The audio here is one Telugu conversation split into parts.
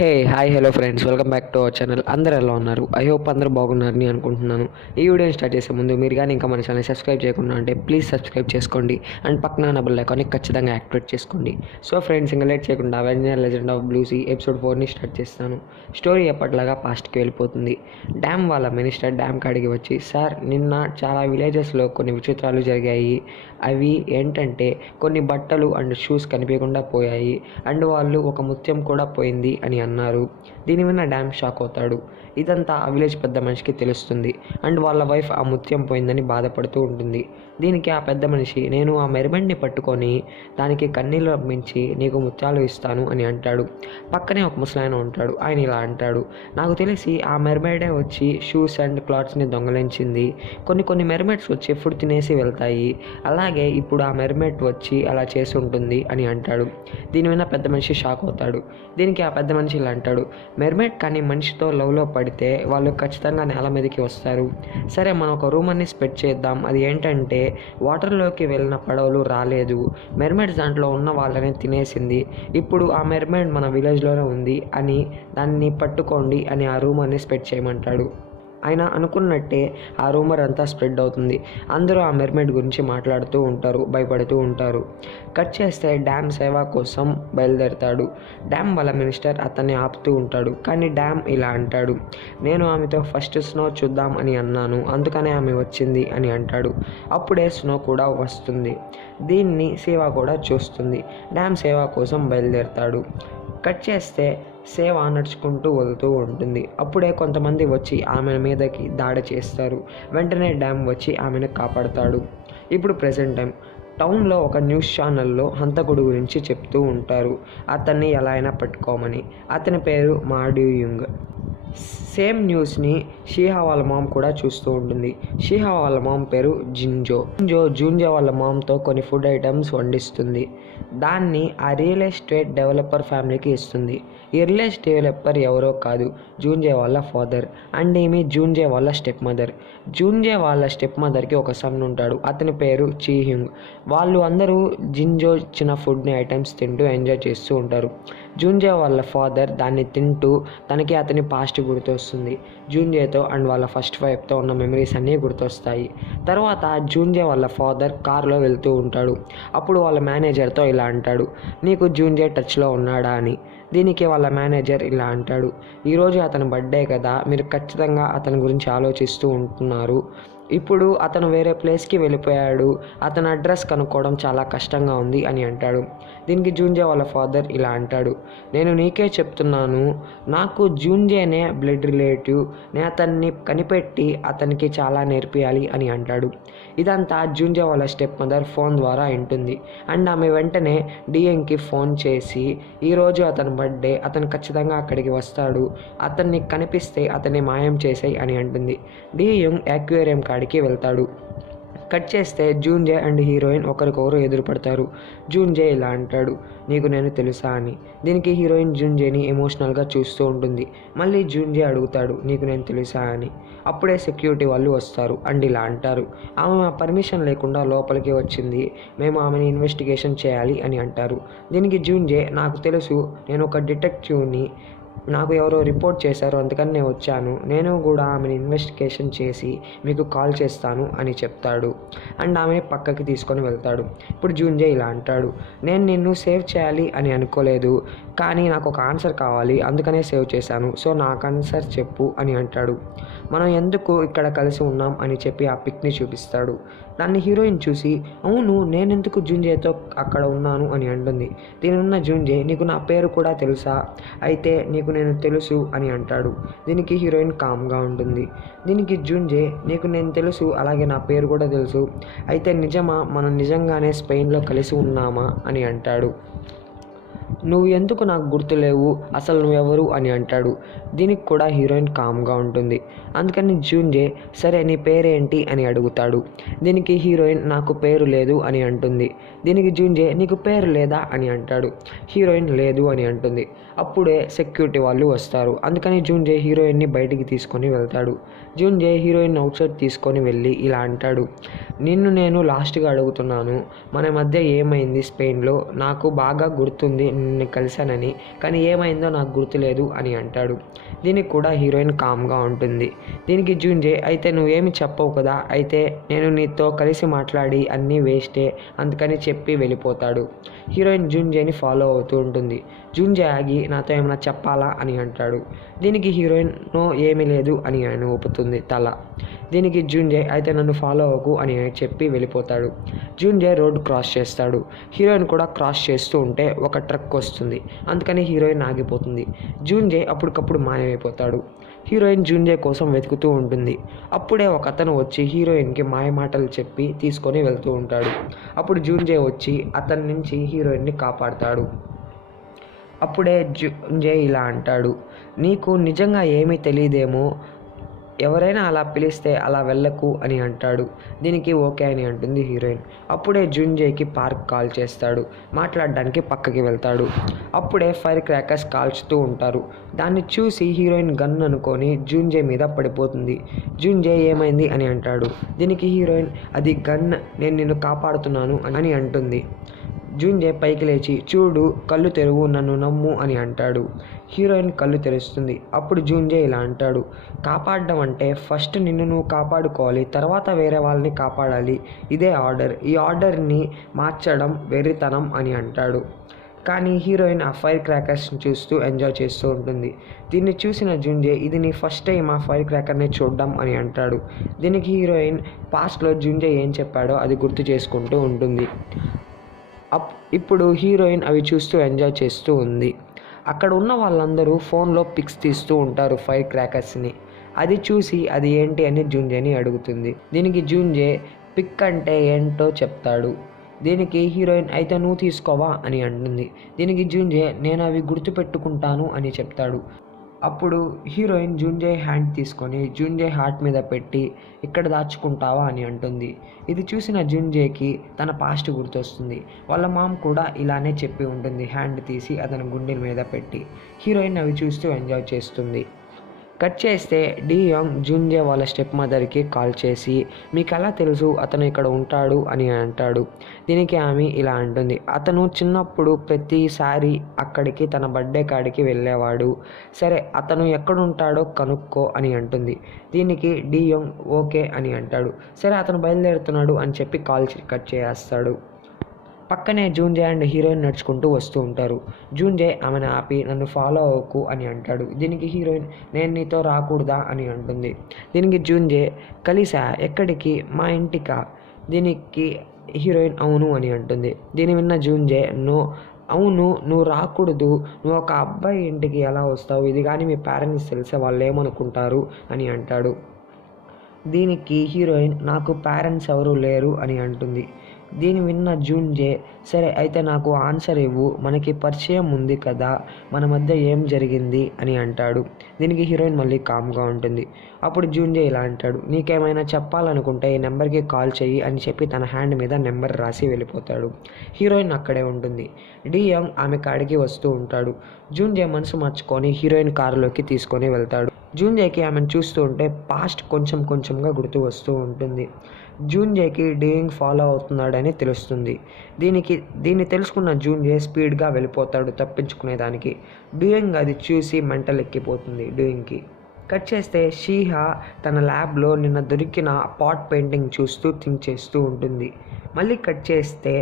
Hi hello friends, welcome back to our channel. అందరూ ఎలా ఉన్నారు? ఐ హోప్ అందరూ బాగున్నారని అనుకుంటున్నాను. ఈ వీడియోని స్టార్ట్ చేసే ముందు మీరు కానీ ఇంకా మన ఛానల్ సబ్స్క్రైబ్ చేయకుండా అంటే ప్లీజ్ సబ్స్క్రైబ్ చేసుకోండి అండ్ పక్కన నా బెల్ ఐకాన్ని ఖచ్చితంగా యాక్టివేట్ చేసుకోండి. సో ఫ్రెండ్స్, ఇంకా లేట్ చేయకుండా avenger legend of blue sea episode 4ని స్టార్ట్ చేస్తాను. స్టోరీ ఎప్పటిలాగా పాస్ట్కి వెళ్ళిపోతుంది. డ్యామ్ వాళ్ళ మినిస్టర్ డ్యామ్ కాడికి వచ్చి, సార్ నిన్న చాలా విలేజెస్లో కొన్ని విచిత్రాలు జరిగాయి. అవి ఏంటంటే కొన్ని బట్టలు అండ్ షూస్ కనిపించకుండా పోయాయి అండ్ వాళ్ళు ఒక ముత్యం కూడా పోయింది అని అన్నారు. దీని విన్న డ్యామ్ షాక్ అవుతాడు. ఇదంతా ఆ విలేజ్ పెద్ద మనిషికి తెలుస్తుంది అండ్ వాళ్ళ వైఫ్ ఆ ముత్యం పోయిందని బాధపడుతూ ఉంటుంది. దీనికి ఆ పెద్ద మనిషి, నేను ఆ మెర్మెండ్ని పట్టుకొని దానికి కన్నీళ్ళు రప్పించి నీకు ముత్యాలు ఇస్తాను అని అంటాడు. పక్కనే ఒక ముసలాయన ఉంటాడు. ఆయన ఇలా అంటాడు, నాకు తెలిసి ఆ మెర్మైడే వచ్చి షూస్ అండ్ క్లాత్స్ని దొంగలించింది. కొన్ని మెర్మైడ్స్ వచ్చి ఫుడ్ తినేసి వెళ్తాయి. అలాగే ఇప్పుడు ఆ మెర్మైడ్ వచ్చి అలా చేసి ఉంటుంది అని అంటాడు. దీని విన్న పెద్ద మనిషి షాక్ అవుతాడు. దీనికి ఆ పెద్ద మనిషి ఇలా అంటాడు, మెర్మైడ్ కానీ మనిషితో లవ్లో పడితే వాళ్ళు ఖచ్చితంగా నేల మీదకి వస్తారు. సరే, మనం ఒక రూమర్ని స్ప్రెడ్ చేద్దాం. అది ఏంటంటే వాటర్లోకి వెళ్ళిన పడవలు రాలేదు, మెర్మైడ్ దాంట్లో ఉన్న వాళ్ళని తినేసింది. ఇప్పుడు ఆ మెర్మైడ్ మన విలేజ్లోనే ఉంది అని దాన్ని పట్టుకోండి అని ఆ రూమర్ని స్ప్రెడ్ చేయమంటాడు. ఆయన అనుకున్నట్టే ఆ రూమర్ అంతా స్ప్రెడ్ అవుతుంది. అందరూ ఆ మెర్మైడ్ గురించి మాట్లాడుతూ ఉంటారు, భయపడుతూ ఉంటారు. కట్ చేస్తే డ్యామ్ సేవ కోసం బయలుదేరుతాడు. డ్యామ్ వాళ్ళ మినిస్టర్ అతన్ని ఆపుతూ ఉంటాడు. కానీ డ్యామ్ ఇలా అంటాడు, నేను ఆమెతో ఫస్ట్ స్నో చూద్దాం అని అన్నాను, అందుకనే ఆమె వచ్చింది అని అంటాడు. అప్పుడే స్నో కూడా వస్తుంది. దీన్ని సేవ కూడా చూస్తుంది. డ్యామ్ సేవ కోసం బయలుదేరుతాడు. కట్ చేస్తే సేవ నడుచుకుంటూ వెళ్తూ ఉంటుంది. అప్పుడే కొంతమంది వచ్చి ఆమె మీదకి దాడి చేస్తారు. వెంటనే డ్యామ్ వచ్చి ఆమెను కాపాడుతాడు. ఇప్పుడు ప్రెజెంట్ టౌన్లో ఒక న్యూస్ ఛానల్లో హంతకుడు గురించి చెప్తూ ఉంటారు. అతన్ని ఎలా అయినా పట్టుకోమని. అతని పేరు మాడ్యూయింగ్. సేమ్ న్యూస్ని షీహా వాళ్ళ మామ్ కూడా చూస్తూ ఉంటుంది. షీహా వాళ్ళ మామ్ పేరు జూంజో వాళ్ళ మామ్తో కొన్ని ఫుడ్ ఐటమ్స్ వండిస్తుంది. దాన్ని ఆ రియల్ ఎస్టేట్ డెవలపర్ ఫ్యామిలీకి ఇస్తుంది. ఈ రియల్ ఎస్టేట్ డెవలపర్ ఎవరో కాదు, జూంజే వాళ్ళ ఫాదర్ అండ్ ఈమె జూంజే వాళ్ళ స్టెప్ మదర్. జూంజే వాళ్ళ స్టెప్ మదర్కి ఒక సన్ ఉంటాడు. అతని పేరు చీహ్యూంగ్. వాళ్ళు అందరూ జింజో ఇచ్చిన ఫుడ్ని ఐటమ్స్ తింటూ ఎంజాయ్ చేస్తూ ఉంటారు. జూంజే వాళ్ళ ఫాదర్ దాన్ని తింటూ తనకి అతని పాస్ట్ గుర్తొస్తుంది. జూంజేతో అండ్ వాళ్ళ ఫస్ట్ వైఫ్తో ఉన్న మెమరీస్ అన్నీ గుర్తొస్తాయి. తర్వాత జూంజే వాళ్ళ ఫాదర్ కార్లో వెళ్తూ ఉంటాడు. అప్పుడు వాళ్ళ మేనేజర్తో ఇలా అంటాడు, నీకు జూంజే టచ్లో ఉన్నాడా అని. దీనికి వాళ్ళ మేనేజర్ ఇలా అంటాడు, ఈరోజు అతని బర్త్డే కదా, మీరు ఖచ్చితంగా అతని గురించి ఆలోచిస్తూ ఉంటున్నారు. ఇప్పుడు అతను వేరే ప్లేస్కి వెళ్ళిపోయాడు, అతని అడ్రస్ కనుక్కోవడం చాలా కష్టంగా ఉంది అని అంటాడు. దీనికి జూంజే వాళ్ళ ఫాదర్ ఇలా అంటాడు, నేను నీకే చెప్తున్నాను, నాకు జూంజేనే బ్లడ్ రిలేటివ్, నేను అతన్ని కనిపెట్టి అతనికి చాలా నేర్పియాలి అని అంటాడు. ఇదంతా జూంజే వాళ్ళ స్టెప్ మదర్ ఫోన్ ద్వారా వింటుంది అండ్ ఆమె వెంటనే డిఎంకి ఫోన్ చేసి, ఈరోజు అతని బర్త్డే, అతను ఖచ్చితంగా అక్కడికి వస్తాడు, అతన్ని కనిపిస్తే అతన్ని మాయం చేసాయి అని అంటుంది. డిఎంగ్ యాక్వేరియం కాడికి వెళ్తాడు. కట్ చేస్తే జూంజే అండ్ హీరోయిన్ ఒకరికొకరు ఎదురుపడతారు. జూంజే ఇలా అంటాడు, నీకు నేను తెలుసా అని. దీనికి హీరోయిన్ జూంజేని ఎమోషనల్గా చూస్తూ ఉంటుంది. మళ్ళీ జూంజే అడుగుతాడు, నీకు నేను తెలుసా అని. అప్పుడే సెక్యూరిటీ వాళ్ళు వస్తారు అండ్ ఇలా అంటారు, ఆమె మా పర్మిషన్ లేకుండా లోపలికి వచ్చింది, మేము ఆమెని ఇన్వెస్టిగేషన్ చేయాలి అని అంటారు. దీనికి జూంజే, నాకు తెలుసు, నేను ఒక డిటెక్టివ్ని, నాకు ఎవరో రిపోర్ట్ చేశారు, అందుకని నేను వచ్చాను, నేను కూడా ఆమెను ఇన్వెస్టిగేషన్ చేసి మీకు కాల్ చేస్తాను అని చెప్తాడు అండ్ ఆమెని పక్కకి తీసుకొని వెళ్తాడు. ఇప్పుడు జూంజే ఇలా అంటాడు, నేను నిన్ను సేవ్ చేయాలి అని అనుకోలేదు, కానీ నాకు ఒక ఆన్సర్ కావాలి, అందుకనే సేవ్ చేశాను, సో నాకు ఆన్సర్ చెప్పు అని అంటాడు. మనం ఎందుకు ఇక్కడ కలిసి ఉన్నాం అని చెప్పి ఆ పిక్ని చూపిస్తాడు. దాన్ని హీరోయిన్ చూసి, అవును నేనెందుకు జూంజేతో అక్కడ ఉన్నాను అని అంటుంది. దీని ఉన్న జూంజే, నీకు నా పేరు కూడా తెలుసా, అయితే నీకు నేను తెలుసు అని అంటాడు. దీనికి హీరోయిన్ కామ్గా ఉంటుంది. దీనికి జూంజే, నీకు నేను తెలుసు, అలాగే నా పేరు కూడా తెలుసు, అయితే నిజమా, మనం నిజంగానే స్పెయిన్లో కలిసి ఉన్నామా అని అంటాడు. నువ్వు ఎందుకు నాకు గుర్తులేవు, అసలు నువ్వెవరు అని అంటాడు. దీనికి కూడా హీరోయిన్ కామ్గా ఉంటుంది. అందుకని జూంజే, సరే నీ పేరేంటి అని అడుగుతాడు. దీనికి హీరోయిన్, నాకు పేరు లేదు అని అంటుంది. దీనికి జూంజే, నీకు పేరు లేదా అని అంటాడు. హీరోయిన్ లేదు అని అంటుంది. అప్పుడే సెక్యూరిటీ వాళ్ళు వస్తారు. అందుకని జూన్జే హీరోయిన్ని బయటికి తీసుకొని వెళ్తాడు. జూన్జే హీరోయిన్ అవుట్ సైడ్ తీసుకొని వెళ్ళి ఇలా అంటాడు, నిన్ను నేను లాస్ట్గా అడుగుతున్నాను, మన మధ్య ఏమైంది స్పెయిన్లో? నాకు బాగా గుర్తుంది నిన్ను కలిశానని, కానీ ఏమైందో నాకు గుర్తులేదు అని అంటాడు. దీనికి కూడా హీరోయిన్ కామ్గా ఉంటుంది. దీనికి జూన్జే, అయితే నువ్వేమి చెప్పవు కదా, అయితే నేను నీతో కలిసి మాట్లాడి అన్నీ వేస్టే, అందుకని చెప్పి వెళ్ళిపోతాడు. హీరోయిన్ జూన్జేని ఫాలో అవుతూ ఉంటుంది. జూన్జే ఆగి నాతో ఏమైనా చెప్పాలా అని అంటాడు. దీనికి హీరోయిన్ నో ఏమీ లేదు అని ఆయన ఊపుతుంది తల. దీనికి జూన్జే, అయితే నన్ను ఫాలో అవ్వకు అని చెప్పి వెళ్ళిపోతాడు. జూన్జే రోడ్డు క్రాస్ చేస్తాడు. హీరోయిన్ కూడా క్రాస్ చేస్తూ ఉంటే ఒక ట్రక్ వస్తుంది. అందుకని హీరోయిన్ ఆగిపోతుంది. జూన్జే అప్పటికప్పుడు మాయమైపోతాడు. హీరోయిన్ జూన్జే కోసం వెతుకుతూ ఉంటుంది. అప్పుడే ఒక అతను వచ్చి హీరోయిన్కి మాయమాటలు చెప్పి తీసుకొని వెళ్తూ ఉంటాడు. అప్పుడు జూన్జే వచ్చి అతని నుంచి హీరోయిన్ని కాపాడుతాడు. అప్పుడే జూన్జే ఇలా అంటాడు, నీకు నిజంగా ఏమీ తెలియదేమో, ఎవరైనా అలా పిలిస్తే అలా వెళ్ళకు అని అంటాడు. దీనికి ఓకే అని అంటుంది హీరోయిన్. అప్పుడే జూన్జేకి పార్క్ కాల్ చేస్తాడు. మాట్లాడడానికి పక్కకి వెళ్తాడు. అప్పుడే ఫైర్ క్రాకర్స్ కాల్చుతూ ఉంటారు. దాన్ని చూసి హీరోయిన్ గన్ అనుకొని జూన్జే మీద పడిపోతుంది. జూన్జే ఏమైంది అని అంటాడు. దీనికి హీరోయిన్, అది గన్, నేను నిన్ను కాపాడుతున్నాను అని అంటుంది. జూన్జే పైకి లేచి, చూడు, కళ్ళు తెరువు, నన్ను నమ్ము అని అంటాడు. హీరోయిన్ కళ్ళు తెరుస్తుంది. అప్పుడు జూన్జే ఇలా అంటాడు, కాపాడడం అంటే ఫస్ట్ నిన్ను నువ్వు కాపాడుకోవాలి, తర్వాత వేరే వాళ్ళని కాపాడాలి, ఇదే ఆర్డర్, ఈ ఆర్డర్ని మార్చడం వెర్రితనం అని అంటాడు. కానీ హీరోయిన్ ఆ ఫైర్ క్రాకర్స్ని చూస్తూ ఎంజాయ్ చేస్తూ ఉంటుంది. దీన్ని చూసిన జూన్జే, ఇది నీ ఫస్ట్ టైం ఆ ఫైర్ క్రాకర్ని చూడడం అని అంటాడు. దీనికి హీరోయిన్ పాస్ట్లో జూన్జే ఏం చెప్పాడో అది గుర్తు చేసుకుంటూ ఉంటుంది. ఇప్పుడు హీరోయిన్ అవి చూస్తూ ఎంజాయ్ చేస్తూ ఉంది. అక్కడ ఉన్న వాళ్ళందరూ ఫోన్లో పిక్స్ తీస్తూ ఉంటారు ఫైర్ క్రాకర్స్ని. అది చూసి అది ఏంటి అని జూన్జేని అడుగుతుంది. దీనికి జూన్జే పిక్ అంటే ఏంటో చెప్తాడు. దీనికి హీరోయిన్, అయితే నువ్వు తీసుకోవా అని అంటుంది. దీనికి జూన్జే, నేను అవి గుర్తుపెట్టుకుంటాను అని చెప్తాడు. అప్పుడు హీరోయిన్ జూన్జే హ్యాండ్ తీసుకొని జూన్జే హార్ట్ మీద పెట్టి, ఇక్కడ దాచుకుంటావా అని అంటుంది. ఇది చూసిన జూన్జేకి తన పాస్ట్ గుర్తొస్తుంది. వాళ్ళ మామ్ కూడా ఇలానే చెప్పి ఉంటుంది, హ్యాండ్ తీసి అతని గుండె మీద పెట్టి. హీరోయిన్ అవి చూస్తూ ఎంజాయ్ చేస్తుంది. కట్ చేస్తే డియాంగ్ జూన్జే వాళ్ళ స్టెప్ మదర్కి కాల్ చేసి, మీకు ఎలా తెలుసు అతను ఇక్కడ ఉంటాడు అని అంటాడు. దీనికి ఆమె ఇలా అంటుంది, అతను చిన్నప్పుడు ప్రతిసారి అక్కడికి తన బర్త్డే కాడికి వెళ్ళేవాడు, సరే అతను ఎక్కడుంటాడో కనుక్కో అని అంటుంది. దీనికి డియాంగ్ ఓకే అని అంటాడు. సరే అతను బయలుదేరుతున్నాడు అని చెప్పి కాల్ కట్ చేస్తాడు. పక్కనే జూన్జే అండ్ హీరోయిన్ నడుచుకుంటూ వస్తూ ఉంటారు. జూన్జే ఆమెను ఆపి, నన్ను ఫాలో అవ్వకు అని అంటాడు. దీనికి హీరోయిన్, నేను నీతో రాకూడదా అని అంటుంది. దీనికి జూన్జే, కలిసా, ఎక్కడికి, మా ఇంటికా? దీనికి హీరోయిన్ అవును అని అంటుంది. దీని విన్న జూన్జే, నో, అవును, నువ్వు రాకూడదు, నువ్వు ఒక అబ్బాయి ఇంటికి ఎలా వస్తావు, ఇది కానీ మీ పేరెంట్స్ తెలిసే వాళ్ళు ఏమనుకుంటారు అని అంటాడు. దీనికి హీరోయిన్, నాకు పేరెంట్స్ ఎవరు లేరు అని అంటుంది. దీని విన్న జూన్జే, సరే అయితే నాకు ఆన్సర్ ఇవ్వు, మనకి పరిచయం ఉంది కదా, మన మధ్య ఏం జరిగింది అని అంటాడు. దీనికి హీరోయిన్ మళ్ళీ కామ్గా ఉంటుంది. అప్పుడు జూన్జే ఇలా అంటాడు, నీకేమైనా చెప్పాలనుకుంటే ఈ నెంబర్కి కాల్ చెయ్యి అని చెప్పి తన హ్యాండ్ మీద నెంబర్ రాసి వెళ్ళిపోతాడు. హీరోయిన్ అక్కడే ఉంటుంది. డియాంగ్ ఆమె కాడికి వస్తూ ఉంటాడు. జూన్జే మనసు మార్చుకొని హీరోయిన్ కారులోకి తీసుకొని వెళ్తాడు. జూన్జేకి ఆమెను చూస్తూ ఉంటే పాస్ట్ కొంచెంగా గుర్తు వస్తూ ఉంటుంది. జూన్జేకి డియాంగ్ ఫాలో అవుతున్నాడని తెలుస్తుంది. దీన్ని తెలుసుకున్న జూన్జే స్పీడ్గా వెళ్ళిపోతాడు తప్పించుకునేదానికి. డియాంగ్ అది చూసి మెంటల్ ఎక్కిపోతుంది డియాంగ్కి. కట్ చేస్తే షీహా తన ల్యాబ్లో నిన్న దొరికిన పాట్ పెయింటింగ్ చూస్తూ థింక్ చేస్తూ ఉంటుంది. మళ్ళీ కట్ చేస్తే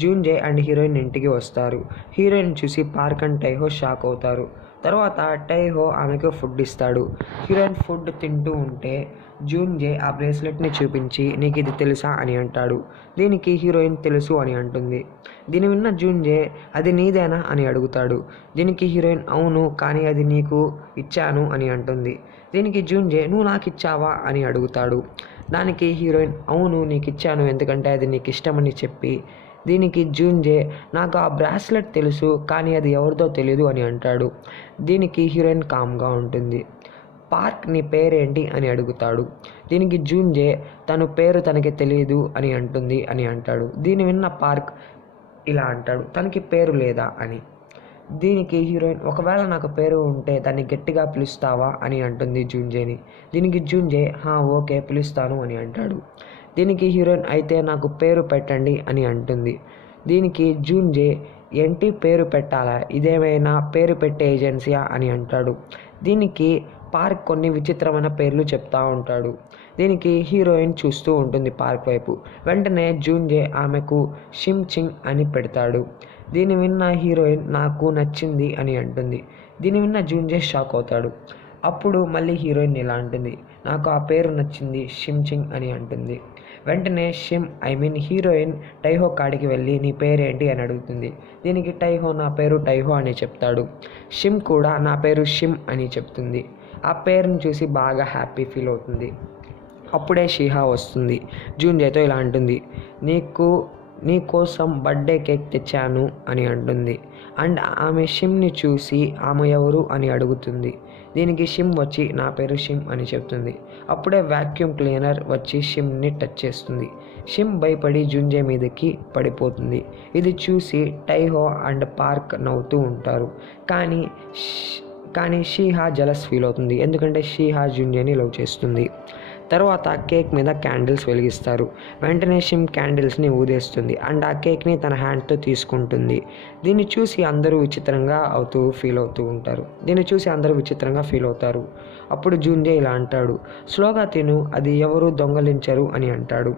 జూన్జే అండ్ హీరోయిన్ ఇంటికి వస్తారు. హీరోయిన్ చూసి పార్క్ అండ్ టైహో షాక్ అవుతారు. తర్వాత టైహో ఆమెకు ఫుడ్ ఇస్తాడు. హీరోయిన్ ఫుడ్ తింటూ ఉంటే జూన్జే ఆ బ్రేస్లెట్ని చూపించి, నీకు ఇది తెలుసా అని అంటాడు. దీనికి హీరోయిన్ తెలుసు అని అంటుంది. దీని విన్న జూన్జే, అది నీదేనా అని అడుగుతాడు. దీనికి హీరోయిన్, అవును, కానీ అది నీకు ఇచ్చాను అని అంటుంది. దీనికి జూన్జే, నువ్వు నాకు ఇచ్చావా అని అడుగుతాడు. దానికి హీరోయిన్, అవును, నీకు ఇచ్చాను, ఎందుకంటే అది నీకు ఇష్టమని చెప్పి. దీనికి జూన్జే, నాకు ఆ బ్రాస్లెట్ తెలుసు, కానీ అది ఎవరిదో తెలియదు అని అంటాడు. దీనికి హీరోయిన్ కామ్గా ఉంటుంది. పార్క్ నీ పేరేంటి అని అడుగుతాడు. దీనికి జూన్జే, తన పేరు తనకి తెలియదు అని అంటుంది అని అంటాడు. దీని విన్న పార్క్ ఇలా అంటాడు, తనకి పేరు లేదా అని. దీనికి హీరోయిన్, ఒకవేళ నాకు పేరు ఉంటే దాన్ని గట్టిగా పిలుస్తావా అని అంటుంది జూన్జేని. దీనికి జూన్జే ఓకే పిలుస్తాను అని అంటాడు. దీనికి హీరోయిన్, అయితే నాకు పేరు పెట్టండి అని అంటుంది. దీనికి జూన్జే, ఏంటి పేరు పెట్టాలా, ఇదేమైనా పేరు పెట్టే ఏజెన్సీయా అని అంటాడు. దీనికి పార్క్ కొన్ని విచిత్రమైన పేర్లు చెప్తా ఉంటాడు. దీనికి హీరోయిన్ చూస్తూ ఉంటుంది పార్క్ వైపు. వెంటనే జూన్జే ఆమెకు షిమ్ చింగ్ అని పెడతాడు. దీన్ని విన్న హీరోయిన్, నాకు నచ్చింది అని అంటుంది. దీన్ని విన్న జూన్జే షాక్ అవుతాడు. అప్పుడు మళ్ళీ హీరోయిన్ ఇలా అంటుంది, నాకు ఆ పేరు నచ్చింది, షిమ్ చింగ్ అని అంటుంది. వెంటనే హీరోయిన్ టైహో కాడికి వెళ్ళి, నీ పేరేంటి అని అడుగుతుంది. దీనికి టైహో, నా పేరు టైహో అని చెప్తాడు. షిమ్ కూడా, నా పేరు షిమ్ అని చెప్తుంది. ఆ పేరుని చూసి బాగా హ్యాపీ ఫీల్ అవుతుంది. అప్పుడే షీహా వస్తుంది. జూన్జేతో ఇలా అంటుంది, నీ కోసం బర్త్డే కేక్ తెచ్చాను అని అంటుంది. అండ్ ఆమె షిమ్ని చూసి ఆమె ఎవరు అని అడుగుతుంది. దీనికి షిమ్ వచ్చి, నా పేరు షిమ్ అని చెప్తుంది. అప్పుడే వాక్యూమ్ క్లీనర్ వచ్చి షిమ్ని టచ్ చేస్తుంది. షిమ్ భయపడి జూన్జే మీదకి పడిపోతుంది. ఇది చూసి టైహో అండ్ పార్క్ నవ్వుతూ ఉంటారు. కానీ షీహా జలస్ ఫీల్ అవుతుంది, ఎందుకంటే షీహా జూన్జేని లవ్ చేస్తుంది. తర్వాత కేక్ మీద క్యాండిల్స్ వెలిగిస్తారు. వెంటనే షిమ్ క్యాండిల్స్ని ఊదేస్తుంది అండ్ ఆ కేక్ని తన హ్యాండ్తో తీసుకుంటుంది. దీన్ని చూసి అందరూ విచిత్రంగా ఫీల్ అవుతారు. అప్పుడు జూన్జే ఇలా అంటాడు, స్లోగా తిను, అది ఎవరు దొంగలించరు అని అంటాడు.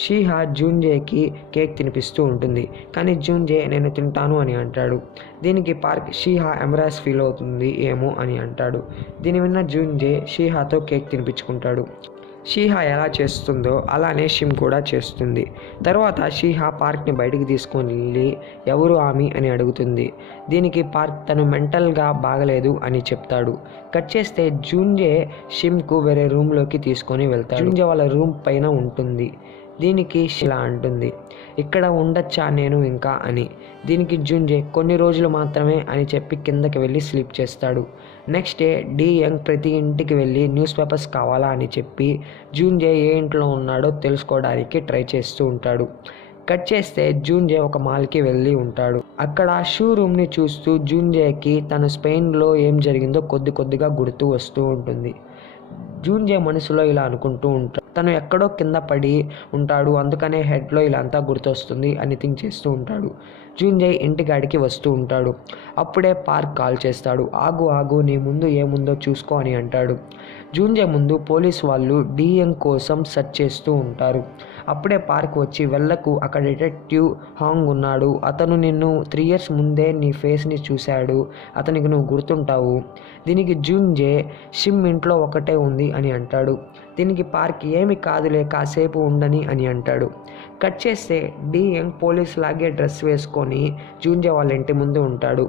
షీహా జూన్జేకి కేక్ తినిపిస్తూ ఉంటుంది. కానీ జూన్జే, నేను తింటాను అని అంటాడు. దీనికి పార్క్, షీహా ఎంబ్రాస్ ఫీల్ అవుతుంది ఏమో అని అంటాడు. దీని విన్న జూన్జే షీహాతో కేక్ తినిపించుకుంటాడు. షీహా ఎలా చేస్తుందో అలానే షిమ్ కూడా చేస్తుంది. తర్వాత షీహా పార్క్ని బయటికి తీసుకొని వెళ్ళి, ఎవరు ఆమె అని అడుగుతుంది. దీనికి పార్క్, తను మెంటల్గా బాగలేదు అని చెప్తాడు. కట్ చేస్తే జూన్జే షిమ్కు వేరే రూమ్లోకి తీసుకొని వెళ్తాడు. జూన్జే వాళ్ళ రూమ్ పైన ఉంటుంది. దీనికి ఇలా అంటుంది, ఇక్కడ ఉండొచ్చా నేను ఇంకా అని. దీనికి జూన్జే, కొన్ని రోజులు మాత్రమే అని చెప్పి కిందకి వెళ్ళి స్లీప్ చేస్తాడు. నెక్స్ట్ డే డి యంగ్ ప్రతి ఇంటికి వెళ్ళి న్యూస్ పేపర్స్ కావాలా అని చెప్పి జూన్జే ఏ ఇంట్లో ఉన్నాడో తెలుసుకోవడానికి ట్రై చేస్తూ ఉంటాడు. కట్ చేస్తే జూన్జే ఒక మాల్కి వెళ్ళి ఉంటాడు. అక్కడ షూ రూమ్ని చూస్తూ జూన్జేకి తను స్పెయిన్లో ఏం జరిగిందో కొద్దిగా గుర్తు వస్తూ ఉంటుంది. జూన్జే మనసులో ఇలా అనుకుంటూ ఉంటాడు, తను ఎక్కడో కింద పడి ఉంటాడు, అందుకనే హెడ్లో ఇలా అంతా గుర్తొస్తుంది అని థింక్ చేస్తూ ఉంటాడు. జూన్జే ఇంటికాడికి వస్తూ ఉంటాడు. అప్పుడే పార్క్ కాల్ చేస్తాడు. ఆగు, నీ ముందు ఏముందో చూసుకో అని అంటాడు. జూన్జే ముందు పోలీస్ వాళ్ళు డిఎంగ్ కోసం సెర్చ్ చేస్తూ ఉంటారు. అప్పుడే పార్క్ వచ్చి, వెళ్ళకు, అక్కడ డిటెక్టివ్ హాంగ్ ఉన్నాడు, అతను నిన్ను 3 years ముందే నీ ఫేస్ని చూశాడు, అతనికి నువ్వు గుర్తుంటావు. దీనికి జూన్జే, షిమ్ ఇంట్లో ఒకటే ఉంది అని అంటాడు. దీనికి పార్క్, ఏమి కాదులే, కాసేపు ఉండని అని అంటాడు. కట్ చేస్తే డి యంగ్ పోలీస్ లాగే డ్రెస్ వేసుకొని జూన్జే వాళ్ళ ఇంటి ముందు ఉంటాడు.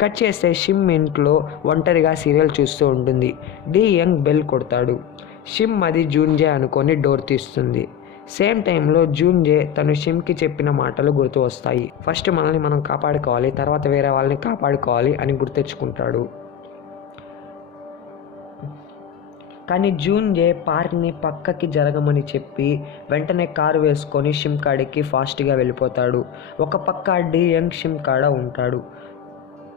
కట్ చేస్తే షిమ్ ఇంట్లో ఒంటరిగా సీరియల్ చూస్తూ ఉంటుంది. డి యంగ్ బెల్ కొడతాడు. షిమ్ అది జూన్జే అనుకొని డోర్ తీస్తుంది. సేమ్ టైంలో జూన్జే తను షిమ్కి చెప్పిన మాటలు గుర్తు వస్తాయి. ఫస్ట్ మనల్ని మనం కాపాడుకోవాలి, తర్వాత వేరే వాళ్ళని కాపాడుకోవాలి అని గుర్తెచ్చుకుంటాడు. కానీ జూన్జే పార్క్ని పక్కకి జరగమని చెప్పి వెంటనే కారు వేసుకొని షిమ్ కాడికి ఫాస్ట్గా వెళ్ళిపోతాడు. ఒక పక్క డి యంగ్ షిమ్ కాడ ఉంటాడు.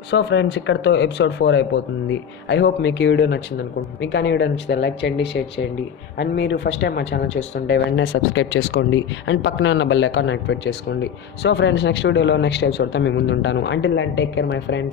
సో ఫ్రెండ్స్, ఇక్కడతో ఎపిసోడ్ 4 అయిపోతుంది. ఐ హోప్ మీకు ఈ వీడియో నచ్చింది అనుకుంటున్నాను. మీకు కానీ వీడియో నచ్చితే లైక్ చేయండి, షేర్ చేయండి. అండ్ మీరు ఫస్ట్ టైం మా ఛానల్ చూస్తుంటే వెంటనే సబ్స్క్రైబ్ చేసుకోండి అండ్ పక్కనే ఉన్న బెల్ ఐకాన్ యాక్టివేట్ చేసుకోండి. సో ఫ్రెండ్స్, నెక్స్ట్ వీడియోలో నెక్స్ట్ ఎపిసోడ్తో మీ ముందు ఉంటాను. Until then take care my friends.